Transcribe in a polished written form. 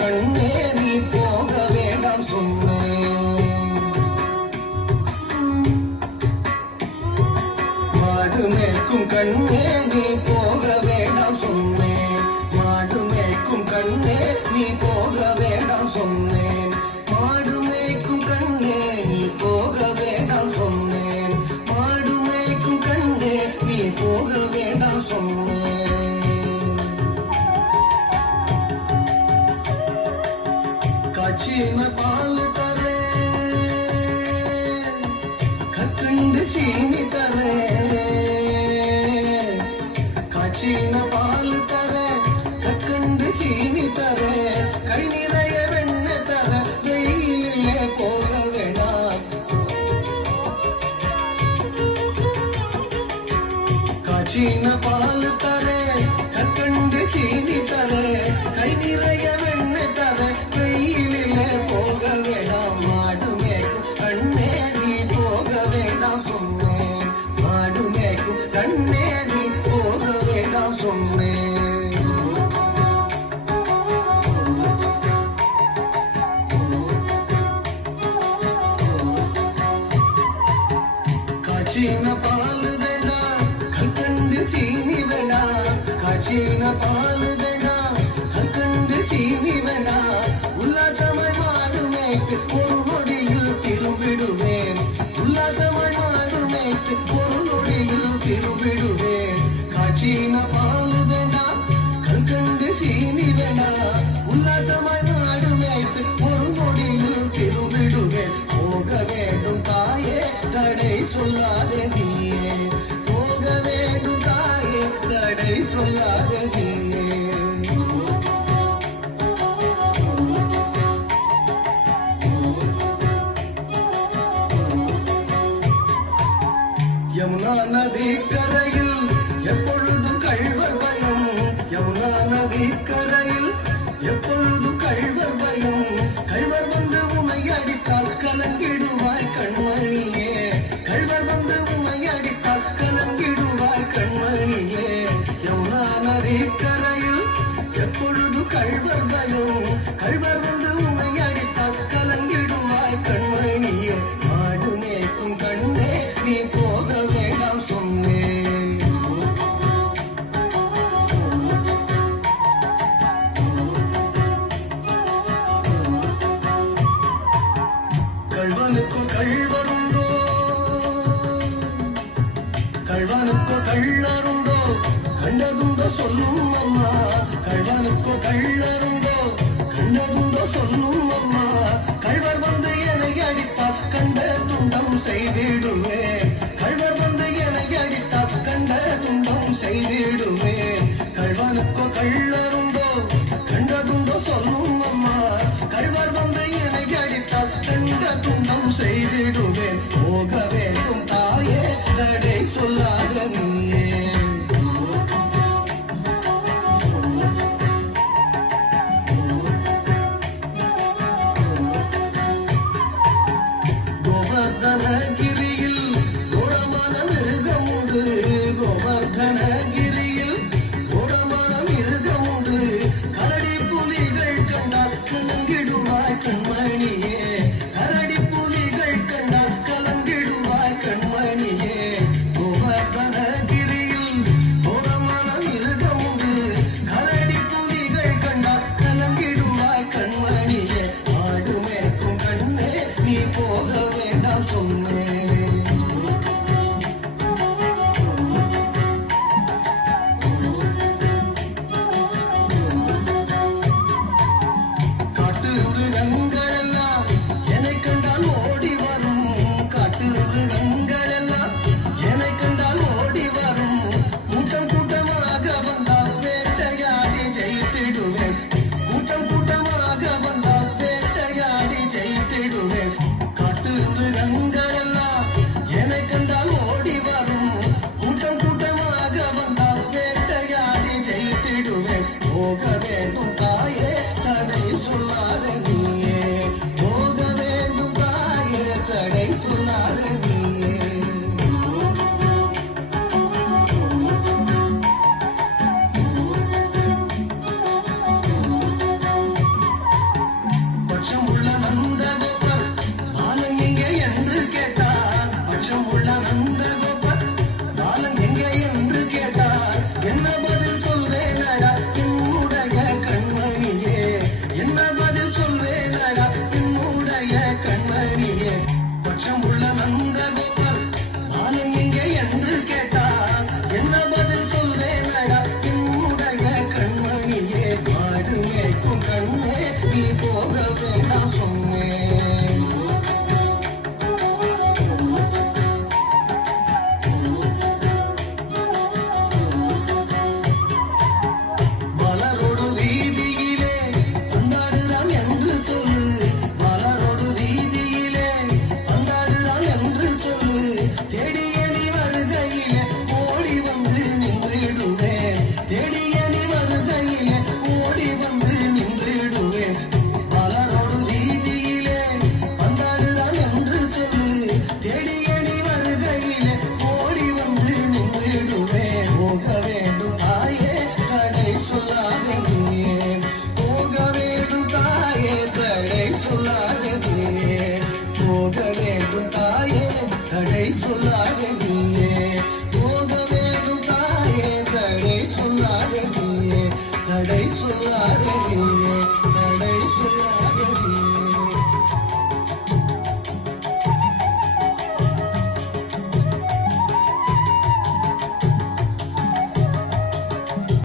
கண்ணே நீ போக வேண்டாம் சொன்னேன். மாடு மேய்க்கும் கண்ணே நீ போக வேண்டாம் சொன்னேன். மாடு மேய்க்கும் கண்ணே நீ போக வேண்டாம் சொன்னேன். மாடு மேய்க்கும் கண்ணே நீ போக வேண்டாம் சொன்னேன். மாடு மேய்க்கும் கண்ணே நீ போக வேண்டாம் சொன்னேன். காய்ச்சின பால் தரேன், கற்கண்டு சீனி தரேன். காய்ச்சின பால் தரேன், கற்கண்டு சீனி தரேன். கை நிறைய வெண்ணெய் தர, வெயிலே போக வேண்டாம். காய்ச்சின பால் தரேன், கற்கண்டு சீனி தரேன். கை நிறைய வெண்ணெய் தர, வெயிலே போக வேண்டாம். மாடு மேய்க்கும் கண்ணே நீ போக வேண்டாம் சொன்னேன். மாடு மேய்க்கும் கண்ணே நீ போக வேண்டாம் சொன்னேன். காய்ச்சின பால் வேண்டாம், கற்கண்டு சீனி வேண்டாம். காய்ச்சின பால் வேண்டாம், கற்கண்டு சீனி வேண்டாம். உல்லாசமாய் மாடு மேய்த்து ஒரு நொடியில் திரும்பிடுவேன். உல்லாசமாய் மாடு மேய்த்து ஒரு நொடியில் திரும்பிடுவேன். காய்ச்சின பால் வேண்டாம், கற்கண்டு சீனி வேண்டாம். உல்லாசமாய் மாடு மேய்த்து ஒரு நொடியில் திரும்பிடுவேன். போக வேண்டும் தாயே, தடை சொல்லாதே நீயே. போக வேண்டும் தாயே, தடை சொல்லாதே நீயே. யமுனா நதி கரையில் எப்பொழுதும் கள்வர் பயம். யமுனா நதி கரையில் எப்பொழுதும் கள்வர் பயம். கள்வர் வந்து உமை அடித்தால் கலங்கிடுவாய் கண்மணியே. கள்வர் வந்து உமை அடித்தால் கலங்கிடுவாய் கண்மணியே. யமுனா நதி கரையில் எப்பொழுதும் கள்வர் பயம். கள்வர் வந்து உமை அடித்தால் கலங்கிடுவாய் கண்மணியே. மாடு மேய்க்கும் கண்ணே நீ போக வேண்டாம் சொன்னேன். கள்வனுக்கு கள்வருண்டோ, கள்வனுக்கு கள்ளருண்டோ, கண்டதுண்டோ சொல்லும் அம்மா. கள்வனுக்கு கள்ளருண்டோ, கண்டதுண்டோ சொல்லும் அம்மா. கள்வர் வந்து என்னை அடித்தால் கண்ட துண்டம் செய்திடுவேன். கள்வர் வந்து என்னை அடித்தால் கண்ட துண்டம் செய்திடுவேன். கள்வனுக்கு கள்ளருண்டோ, கண்டதுண்டோ சொல்லும் அம்மா. கள்வர் வந்து என்னை அடித்தால் கண்ட துண்டம் செய்திடுவேன். போக வேண்டும் தாயே, தடை சொல்லாத நீயே. கோவர்தனகிரியில் கோடமான மிருகமுண்டு. கோவர்தனகிரியில் கோடமான மிருகமுண்டு. கரடி புலிகள் கண்டால் கலங்கிடுவாய் கண்மணியே. கரடி புலிகள் கண்டால் கலங்கிடுவாய் கண்மணியே. கோவர்தனகிரியில் கோடமான மிருகமுண்டு. கரடி புலிகள் கண்டால் கலங்கிடுவாய் கண்மணியே. மாடு மேய்க்கும் கண்ணே நீ போக வேண்டாம் சொன்னேன். காட்டு மிருகங்கள் எல்லாம் என்னை கண்டால் ஓடி வரும். காட்டு மிருகங்கள் எல்லாம் என்னை கண்டால் ஓடி வரும். கூட்டம் கூட்டமாக வந்தால் வேட்டையாடி ஜெயித்திடுவேன். கூட்டம் கூட்டமாக வந்தால் வேட்டையாடி ஜெயித்திடுவேன். காட்டு மிருகங்கள் எல்லாம் என்னை கண்டால் ஓடி வரும். கூட்டம் கூட்டமாக வந்தால் வேட்டையாடி ஜெயித்திடுவேன். போக வேண்டும் தாயே, தடை சொல்லாத நீயே. போக வேண்டும் தாயே, தடை சொல்லாத நீயே. போக வேண்டாம் சொன்னேன். மலரோடு வீதியிலே கொண்டாடுறான் என்று சொல்லு, மலரோடு வீதியிலே கொண்டாடுறான் என்று சொல்லு, தேடிய நீ வருகையிலே ஓடி வந்து நின்றிடுவேன், தேடிய நீ வருகையிலே ஓடி வந்து நின்றிடுவேன். மலரோடு வீதியிலே கொண்டாடுறான் என்று சொல்லு, தேடிய நீ வருகையிலே ஓடி வந்து நின்றிடுவேன். போக வேண்டும் தாயே தடை சொல்லாதே நீயே, போக வேண்டும் தாயே தடை சொல்லாதே நீயே, போக வேண்டும் தாயே தடை சொல்லாதே நீயே, போக வேண்டும் தாயே தடை சொல்லாதே நீயே, தடை சொல்லாதே நீயே, தடை சொல்லாதே